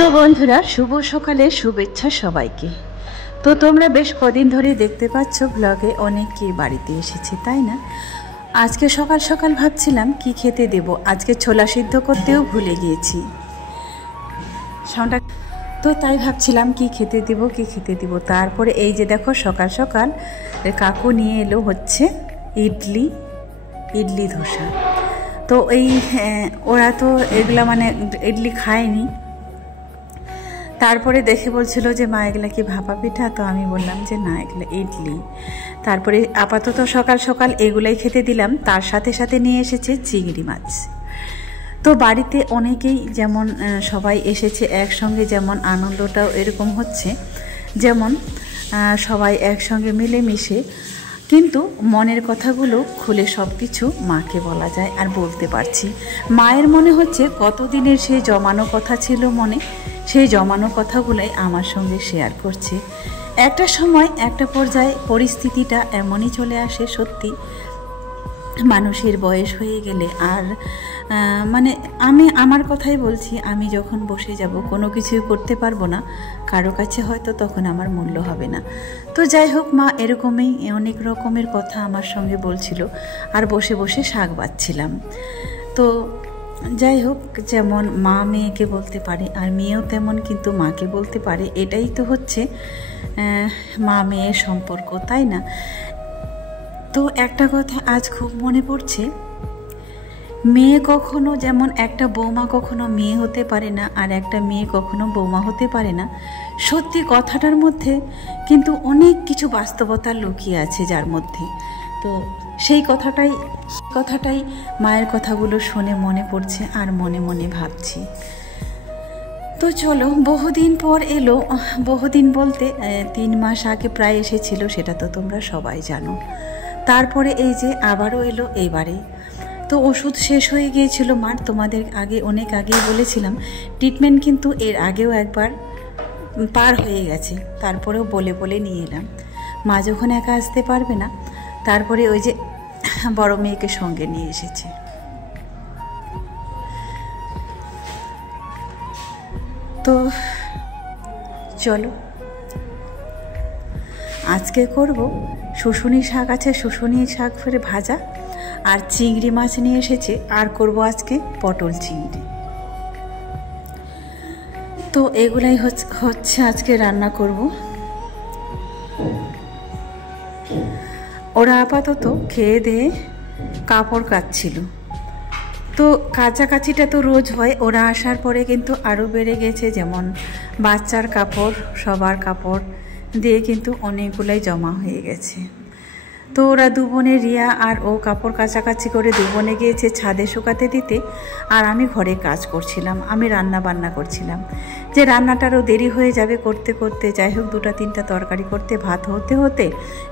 তো বন্ধুরা, শুভ সকালে শুভেচ্ছা সবাইকে। তো তোমরা বেশ কদিন ধরে দেখতে পাচ্ছ ব্লগে অনেকে বাড়িতে এসেছে, তাই না? আজকে সকাল সকাল ভাবছিলাম কি খেতে দেব। আজকে ছোলা সিদ্ধ করতেও ভুলে গিয়েছি। তো তাই ভাবছিলাম কি খেতে দেব। তারপরে এই যে দেখো, সকাল সকাল কাকু নিয়ে এলো হচ্ছে ইডলি ধোসা। তো এই ওরা তো এগুলা মানে ইডলি খায়নি। তারপরে দেখে বলছিল যে মা এগুলা কি ভাপা পিঠা? তো আমি বললাম যে না, এগুলো ইডলি। তারপরে আপাতত সকাল সকাল এগুলাই খেতে দিলাম। তার সাথে সাথে নিয়ে এসেছে চিংড়ি মাছ। তো বাড়িতে অনেকেই যেমন সবাই এসেছে একসঙ্গে, যেমন আনন্দটাও এরকম হচ্ছে, যেমন সবাই একসঙ্গে মিলেমিশে কিন্তু মনের কথাগুলো খুলে সব কিছু মাকে বলা যায় আর বলতে পারছি। মায়ের মনে হচ্ছে কতদিনের সেই জমানো কথা ছিল মনে, সেই জমানো কথাগুলোই আমার সঙ্গে শেয়ার করছে। একটা সময় একটা পর্যায়ে পরিস্থিতিটা এমনই চলে আসে, সত্যি মানুষের বয়স হয়ে গেলে আর মানে আমি আমার কথাই বলছি, আমি যখন বসে যাব কোনো কিছুই করতে পারবো না, কারো কাছে হয়তো তখন আমার মূল্য হবে না। তো যাই হোক, মা এরকমই অনেক রকমের কথা আমার সঙ্গে বলছিল আর বসে বসে শাক বাছছিলাম। তো যাই হোক, যেমন মা মেয়েকে বলতে পারে আর মেয়েও তেমন কিন্তু মাকে বলতে পারে, এটাই তো হচ্ছে মা মেয়ের সম্পর্ক, তাই না? তো একটা কথা আজ খুব মনে পড়ছে, মেয়ে কখনো, যেমন একটা বৌমা কখনো মেয়ে হতে পারে না আর একটা মেয়ে কখনো বৌমা হতে পারে না। সত্যি কথাটার মধ্যে কিন্তু অনেক কিছু বাস্তবতা লুকিয়ে আছে যার মধ্যে। তো সেই কথাটাই মায়ের কথাগুলো শুনে মনে পড়ছে আর মনে মনে ভাবছি। তো চলো, বহুদিন পর এলো, বহুদিন বলতে 3 মাস আগে প্রায় এসেছিল, সেটা তো তোমরা সবাই জানো। তারপরে এই যে আবারও এলো এইবারে। তো ওষুধ শেষ হয়ে গিয়েছিল মার, তোমাদের অনেক আগেই বলেছিলাম। ট্রিটমেন্ট কিন্তু এর আগেও একবার পার হয়ে গেছে, তারপরেও বলে নিয়ে এলাম। মা যখন একা আসতে পারবে না, তারপরে ওই যে বড় মেয়েকে সঙ্গে নিয়ে এসেছে। তো চলো, আজকে করব শুশুনি শাক আছে, শুশুনি শাক ফেরে ভাজা, আর চিংড়ি মাছ নিয়ে এসেছে, আর করব আজকে পটল চিংড়ি। তো এগুলাই হচ্ছে আজকে রান্না করব। ওরা আপাতত খেয়ে দিয়ে কাপড় কাচ্ছিল। তো কাচাকাচিটা তো রোজ হয়, ওরা আসার পরে কিন্তু আরও বেড়ে গেছে। যেমন বাচ্চার কাপড়, সবার কাপড় দিয়ে কিন্তু অনেকগুলাই জমা হয়ে গেছে। তো ওরা দুবোনে, রিয়া আর ও কাপড় কাচাকাচি করে দুবোনে গিয়েছে ছাদে শুকাতে দিতে, আর আমি ঘরে কাজ করছিলাম, আমি রান্না বান্না করছিলাম। যে রান্নাটারও দেরি হয়ে যাবে করতে করতে, যাই হোক 2-3টা তরকারি করতে, ভাত হতে হতে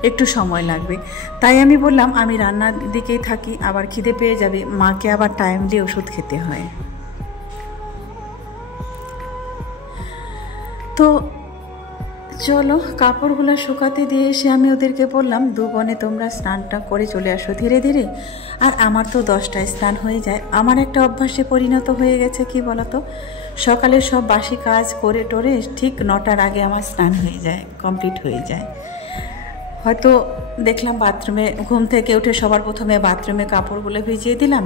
একটু সময় লাগবে। তাই আমি বললাম আমি রান্নার দিকেই থাকি, আবার খিদে পেয়ে যাবে, মাকে আবার টাইমলি ওষুধ খেতে হয়। তো চলো, কাপড়গুলো শুকাতে দিয়ে এসে আমি ওদেরকে বললাম, 2 বোনে তোমরা স্নানটা করে চলে আসো ধীরে ধীরে। আর আমার তো 10টায় স্নান হয়ে যায়। আমার একটা অভ্যাসে পরিণত হয়ে গেছে, কি বলতো, সকালে সব বাসি কাজ করে টোরে ঠিক 9টার আগে আমার স্নান হয়ে যায়, কমপ্লিট হয়ে যায়। হয়তো দেখলাম বাথরুমে, ঘুম থেকে উঠে সবার প্রথমে বাথরুমে কাপড়গুলো ভিজিয়ে দিলাম,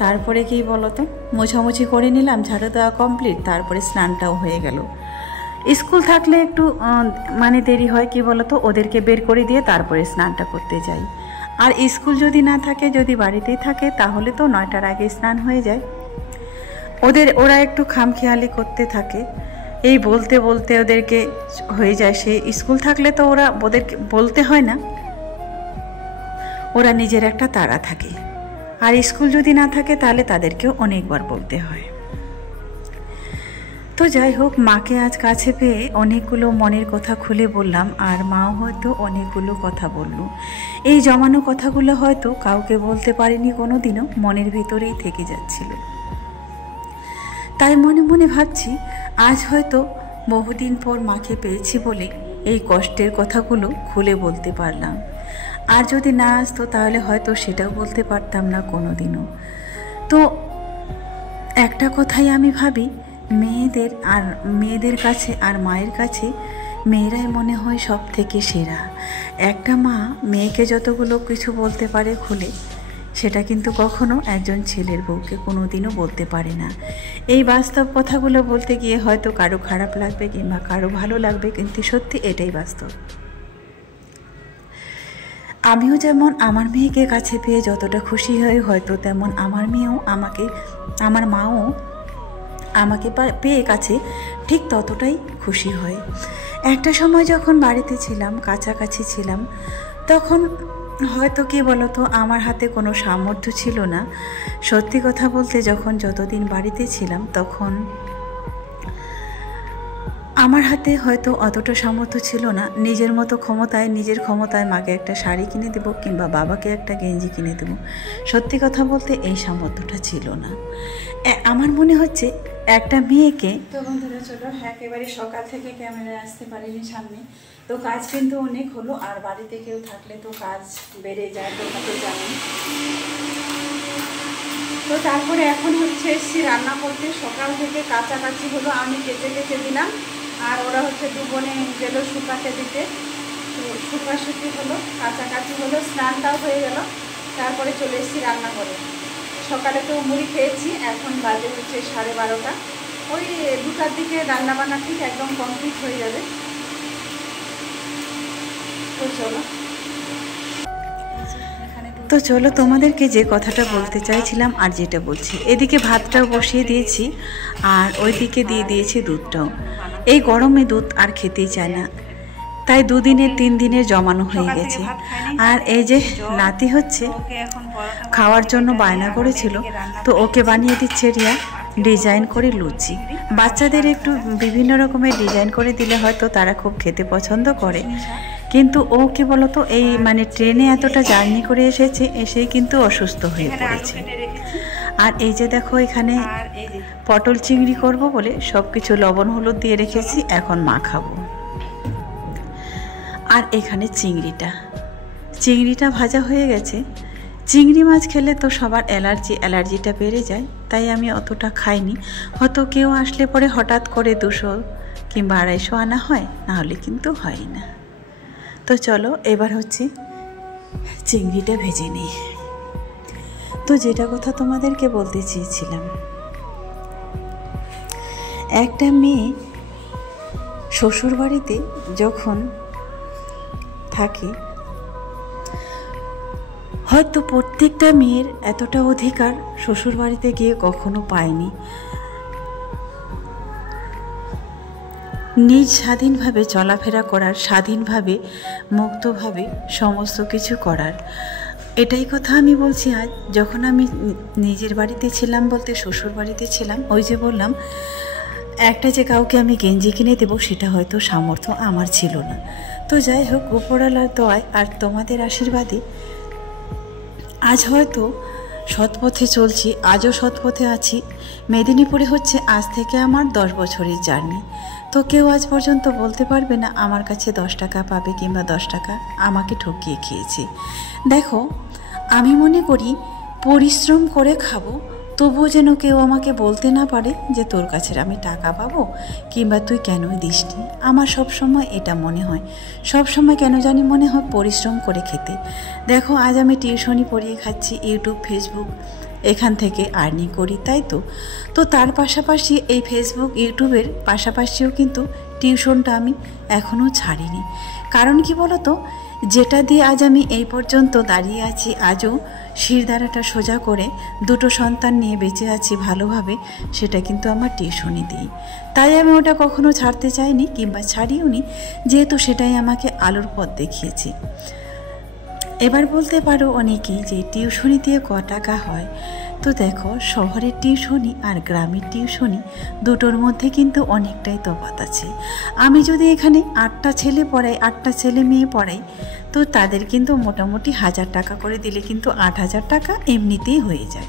তারপরে কি বলতো মোছামুছি করে নিলাম, ঝাড়ু দেওয়া কমপ্লিট, তারপরে স্নানটাও হয়ে গেল। স্কুল থাকলে একটু মানে দেরি হয়, কি বলতো, ওদেরকে বের করে দিয়ে তারপরে স্নানটা করতে যাই। আর স্কুল যদি না থাকে, যদি বাড়িতেই থাকে, তাহলে তো 9টার আগে স্নান হয়ে যায়। ওরা একটু খামখেয়ালি করতে থাকে, এই বলতে বলতে ওদেরকে হয়ে যায়। সে স্কুল থাকলে তো ওদেরকে বলতে হয় না, ওরা নিজের একটা তাড়া থাকে। আর স্কুল যদি না থাকে তাহলে তাদেরকেও অনেকবার বলতে হয়। তো যাই হোক, মাকে আজ কাছে পেয়ে অনেকগুলো মনের কথা খুলে বললাম, আর মাও হয়তো অনেকগুলো কথা বলল। এই জমানো কথাগুলো হয়তো কাউকে বলতে পারিনি কোনোদিনও, মনের ভিতরেই থেকে যাচ্ছিল। তাই মনে মনে ভাবছি, আজ হয়তো বহুদিন পর মাকে পেয়েছি বলে এই কষ্টের কথাগুলো খুলে বলতে পারলাম। আর যদি না আসতো তাহলে হয়তো সেটাও বলতে পারতাম না কোনোদিনও। তো একটা কথাই আমি ভাবি, মেয়েদের কাছে আর মায়ের কাছে মেয়েরাই মনে হয় সব থেকে সেরা। একটা মা মেয়েকে যতগুলো কিছু বলতে পারে খুলে, সেটা কিন্তু কখনো একজন ছেলের বউকে কোনোদিনও বলতে পারে না। এই বাস্তব কথাগুলো বলতে গিয়ে হয়তো কারো খারাপ লাগবে কিংবা কারো ভালো লাগবে, কিন্তু সত্যি এটাই বাস্তব। আমিও যেমন আমার মেয়েকে কাছে পেয়ে যতটা খুশি হই, হয়তো তেমন আমার মাও আমাকে পেয়ে কাছে ঠিক ততটাই খুশি হয়। একটা সময় যখন বাড়িতে ছিলাম, কাছাকাছি ছিলাম, তখন হয়তো কি বলতো, আমার হাতে কোনো সামর্থ্য ছিল না। সত্যি কথা বলতে, যতদিন বাড়িতে ছিলাম তখন আমার হাতে হয়তো অতটা সামর্থ্য ছিল না নিজের ক্ষমতায় মাকে একটা শাড়ি কিনে দেবো কিংবা বাবাকে একটা গেঞ্জি কিনে দেবো। সত্যি কথা বলতে এই সামর্থ্যটা ছিল না। আমার মনে হচ্ছে একটা মেয়েকে। তো বন্ধুরা চলো, একেবারে সকাল থেকে ক্যামেরায় আসতে পারিনি সামনে, তো কাজ কিন্তু অনেক হলো। আর বাড়িতে কেউ থাকলে তো কাজ বেড়ে যায়, তোমরা তো জানো। তো তারপরে এখন এসছি রান্না করতে। সকাল থেকে কাছাকাছি হলো, আমি কেটে দিলাম, আর ওরা দু বোনে গেল শুকাতে দিতে। তো শুকাশুকি হলো, কাছাকাছি হলো, স্নানটাও হয়ে গেল। তারপরে চলে এসেছি রান্না করে। সকালে তো মুড়ি খেয়েছি, এখন বাজে 12:30। ওই 2টার দিকে রান্নাবান্না ঠিক একদম কমপ্লিট হয়ে যাবে। তো চলো তোমাদেরকে যে কথাটা বলতে চাইছিলাম আর যেটা বলছি, এদিকে ভাতটাও বসিয়ে দিয়েছি আর ওইদিকে দিয়ে দিয়েছি দুধটাও। এই গরমে দুধ আর খেতেই চায় না, তাই 2 দিনের 3 দিনের জমানো হয়ে গেছে। আর এই যে নাতি খাওয়ার জন্য বায়না করেছিল, তো ওকে বানিয়ে দিচ্ছে রিয়া ডিজাইন করে লুচি। বাচ্চাদের একটু বিভিন্ন রকমের ডিজাইন করে দিলে হয়তো তারা খুব খেতে পছন্দ করে, কিন্তু ও কি বলতো, এই ট্রেনে এতটা জার্নি করে এসেই কিন্তু অসুস্থ হয়ে পড়েছে। আর এই যে দেখো, এখানে পটল চিংড়ি করব বলে সব কিছু লবণ হলুদ দিয়ে রেখেছি, এখন মাখাবো। আর এখানে চিংড়িটা ভাজা হয়ে গেছে। চিংড়ি মাছ খেলে তো সবার অ্যালার্জিটা বেড়ে যায়, তাই আমি অতটা খাইনি। হয়তো কেউ আসলে পরে হঠাৎ করে 200 কিংবা 250 আনা হয়, নাহলে কিন্তু হয় না। তো চলো এবার চিংড়িটা ভেজে নিই। তো যেটা কথা তোমাদেরকে বলতে চেয়েছিলাম, একটা মেয়ে শ্বশুর বাড়িতে যখন থাকে, হয়তো প্রত্যেকটা মেয়ের এতটা অধিকার শ্বশুর বাড়িতে গিয়ে কখনো পায়নি। নিজ স্বাধীনভাবে চলাফেরা করার, স্বাধীনভাবে মুক্তভাবে সমস্ত কিছু করার, এটাই কথা আমি বলছি। আজ যখন আমি নিজের বাড়িতে ছিলাম, বলতে শ্বশুর বাড়িতে ছিলাম, ওই যে বললাম একটা যে কাউকে আমি গেঞ্জি কিনে দেবো, সেটা হয়তো সামর্থ্য আমার ছিল না। তো যাই হোক, উপরওয়ালার দোয়ায় আর তোমাদের আশীর্বাদে আজ হয়তো সৎপথে চলছি, আজও সৎপথে আছি। মেদিনীপুরে আজ থেকে আমার 10 বছরের জার্নি। তো কেউ আজ পর্যন্ত বলতে পারবে না আমার কাছে 10 টাকা পাবে কিংবা 10 টাকা আমাকে ঠকিয়ে খেয়েছে। দেখো, আমি মনে করি পরিশ্রম করে খাবো, তবুও যেন কেউ আমাকে বলতে না পারে যে তোর কাছে আমি টাকা পাবো কিংবা তুই কেনই দিসনি। আমার সবসময় এটা মনে হয়, সবসময় কেন জানি মনে হয় পরিশ্রম করে খেতে। দেখো, আজ আমি টিউশনি পড়িয়ে খাচ্ছি, ইউটিউব ফেসবুক এখান থেকে আর্নিং করি, তাই তো তার পাশাপাশি এই ফেসবুক ইউটিউবের পাশাপাশিও কিন্তু টিউশনটা আমি এখনও ছাড়িনি। কারণ কি বলো তো, যেটা দিয়ে আজ আমি এই পর্যন্ত দাঁড়িয়ে আছি, আজও শিরদাঁড়াটা সোজা করে 2টো সন্তান নিয়ে বেঁচে আছি ভালোভাবে, সেটা কিন্তু আমার টিউশনি দিই। তাই আমি ওটা কখনো ছাড়তে চাইনি কিংবা ছাড়িওনি, যেহেতু সেটাই আমাকে আলোর পথ দেখিয়েছে। এবার বলতে পারো অনেকেই যে টিউশনি দিয়ে ক টাকা হয়। তো দেখো, শহরের টিউশনি আর গ্রামের টিউশনি দুটোর মধ্যে কিন্তু অনেকটাই তফাৎ আছে। আমি যদি এখানে 8টা ছেলে পড়াই, 8টা ছেলে মেয়ে পড়াই, তো তাদের কিন্তু মোটামুটি 1000 টাকা করে দিলে কিন্তু 8000 টাকা এমনিতেই হয়ে যায়।